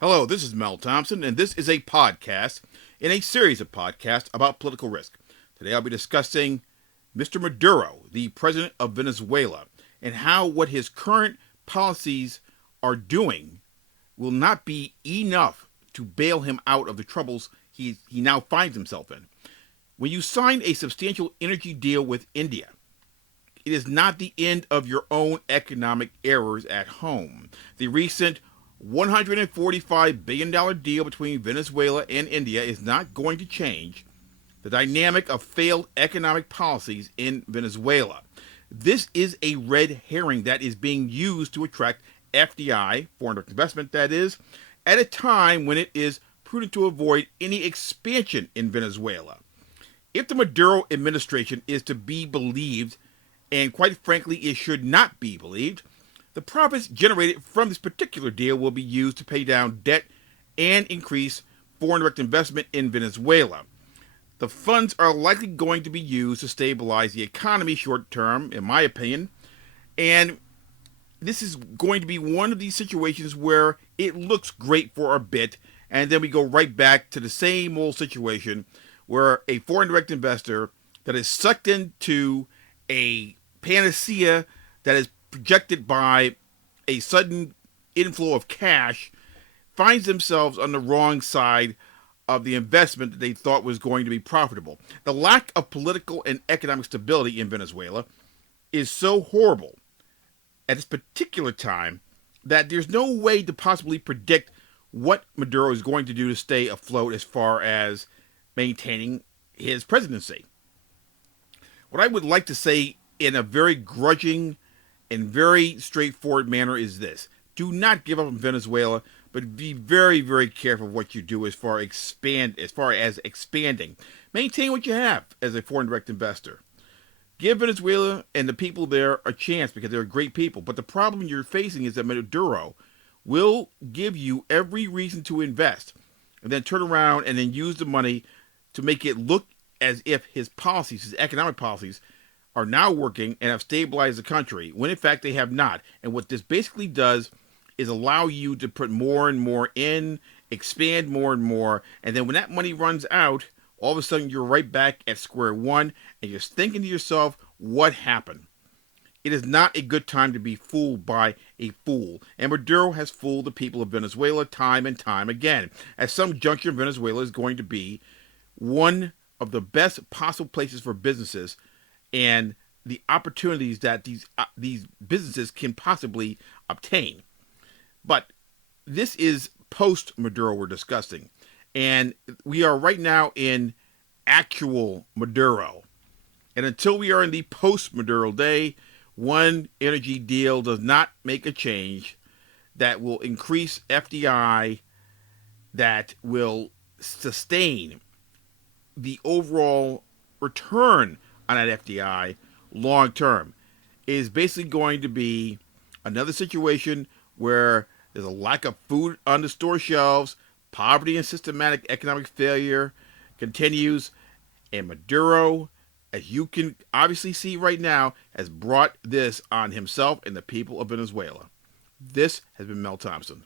Hello, this is Mel Thompson, and this is a podcast in a series of podcasts about political risk. Today I'll be discussing Mr. Maduro, the president of Venezuela, and how what his current policies are doing will not be enough to bail him out of the troubles he now finds himself in. When you sign a substantial energy deal with India, it is not the end of your own economic errors at home. The recent $145 billion deal between Venezuela and India is not going to change the dynamic of failed economic policies in Venezuela. This is a red herring that is being used to attract FDI, foreign direct investment, that is, at a time when it is prudent to avoid any expansion in Venezuela. If the Maduro administration is to be believed, and quite frankly, it should not be believed, the profits generated from this particular deal will be used to pay down debt and increase foreign direct investment in Venezuela. The funds are likely going to be used to stabilize the economy short term, in my opinion, and this is going to be one of these situations where it looks great for a bit, and then we go right back to the same old situation where a foreign direct investor that is sucked into a panacea that is projected by a sudden inflow of cash finds themselves on the wrong side of the investment that they thought was going to be profitable. The lack of political and economic stability in Venezuela is so horrible at this particular time that there's no way to possibly predict what Maduro is going to do to stay afloat as far as maintaining his presidency. What I would like to say in a very grudging and very straightforward manner is this: do not give up on Venezuela, but be very, very careful what you do as far as expanding. Maintain what you have as a foreign direct investor. Give Venezuela and the people there a chance because they're great people. But the problem you're facing is that Maduro will give you every reason to invest and then turn around and then use the money to make it look as if his policies, his economic policies, are now working and have stabilized the country, when in fact they have not. And what this basically does is allow you to put more and more in, expand more and more, and then when that money runs out, all of a sudden you're right back at square one, and you're thinking to yourself, what happened? It is not a good time to be fooled by a fool. And Maduro has fooled the people of Venezuela time and time again. At some juncture, Venezuela is going to be one of the best possible places for businesses and the opportunities that these businesses can possibly obtain. But this is post-Maduro we're discussing. And we are right now in actual Maduro. And until we are in the post-Maduro day, one energy deal does not make a change that will increase FDI, that will sustain the overall return on that FDI long term. It is basically going to be another situation where there's a lack of food on the store shelves, poverty and systematic economic failure continues, and Maduro, as you can obviously see right now, has brought this on himself and the people of Venezuela. This has been Mel Thompson.